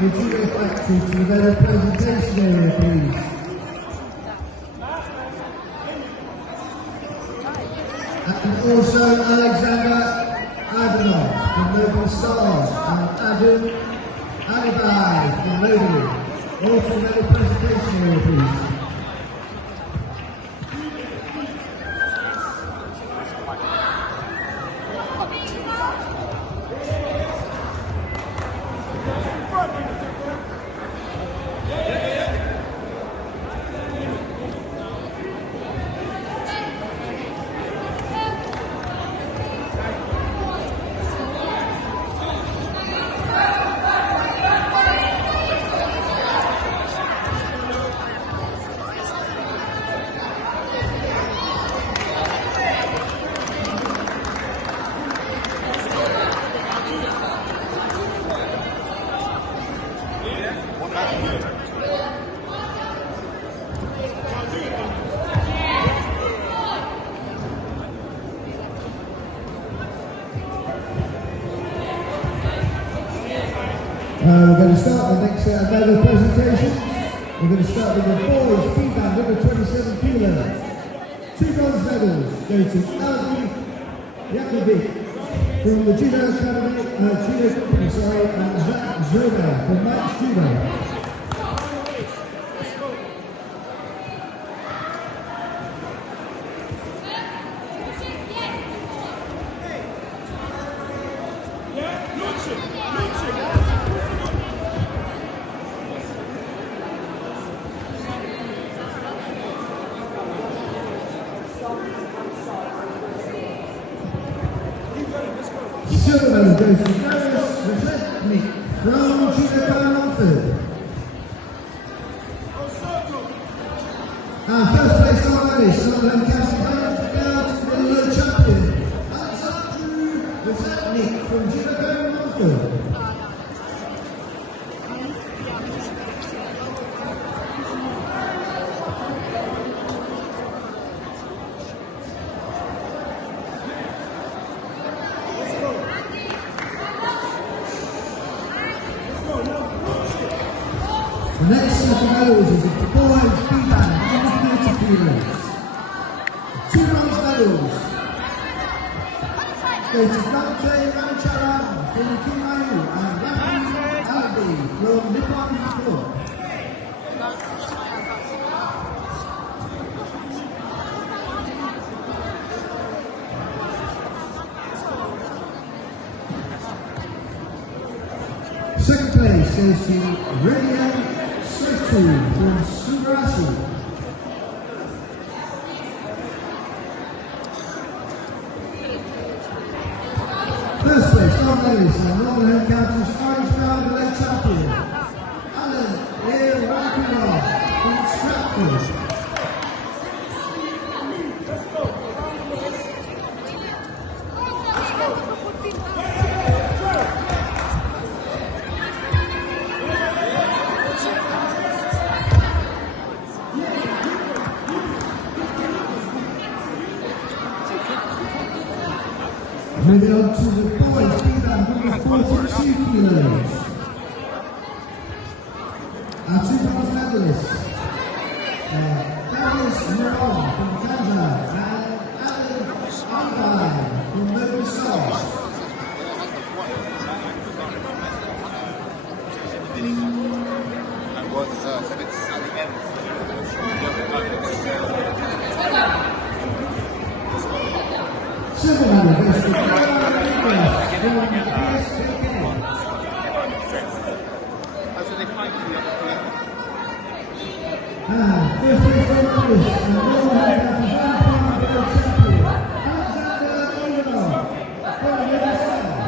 from the judo factory to the medal presentation area, please. And also Alexander Adamov from Noble Stars and Adam Alibai from Noble. All to the medal presentation area, please. We're going to start the next set of medal presentations. We're going to start with the boys speed band under 27 kilos. 2 bronze medals go to Alvin Yakovic from the Judo Academy, Judo Company, and Zach Zoba from Max Judo. Silver medal goes to Darius Reshetnik from Judo Calamari. First place finalist, Southern County down to the world champion, Alexander Reshetnik from Judo Calamari. The next set of medals is the boys speed band under 30 kilos. 2 bronze medals go to Dante Ramcharan from Kimayu and Rafi Alabi from Nippon Japan. Second place goes to Radian Sotu from Subarashi. First place, finalist and Northern County's Orange Belt Leg Champion, Alan Rapilar from Stratford. Moving on to the boys speed band under 42 kilos. Our 2 bronze medalists, Darius Moran from Canada and Alan Arvine from Noble Stars. Silver medal goes to first place finalist and Northern County's World Champion, Alexander Ivanov from Noble Stars.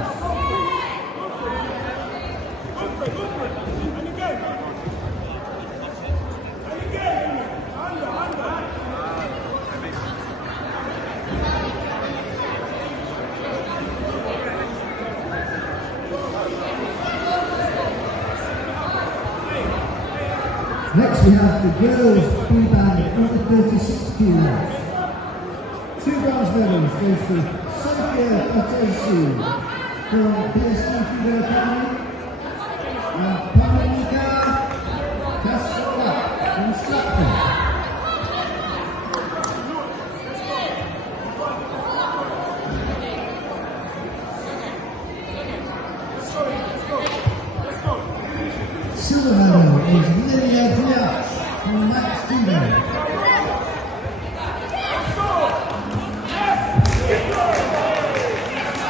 Next we have the girls speed band under 36 kilos. 2 bronze medals goes to Sophia Patesi from PSG Judo Academy and silver medal is Lydia Briat from Max Eagle.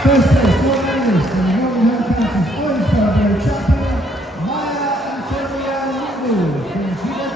First place, gold medalist in the Nottingham County's Orange Borough champion, Maya Antonia Lungu from Cuba.